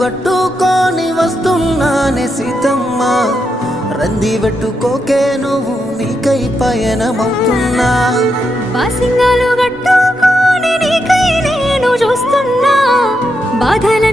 గట్టుకొని వస్తున్నానే సీతమ్మ, రంది పెట్టుకోకే నువ్వు నీకై పయనమవుతున్నా. బాసింగాలు గట్టుకొని నీకై నేను చూస్తున్నా, బాధల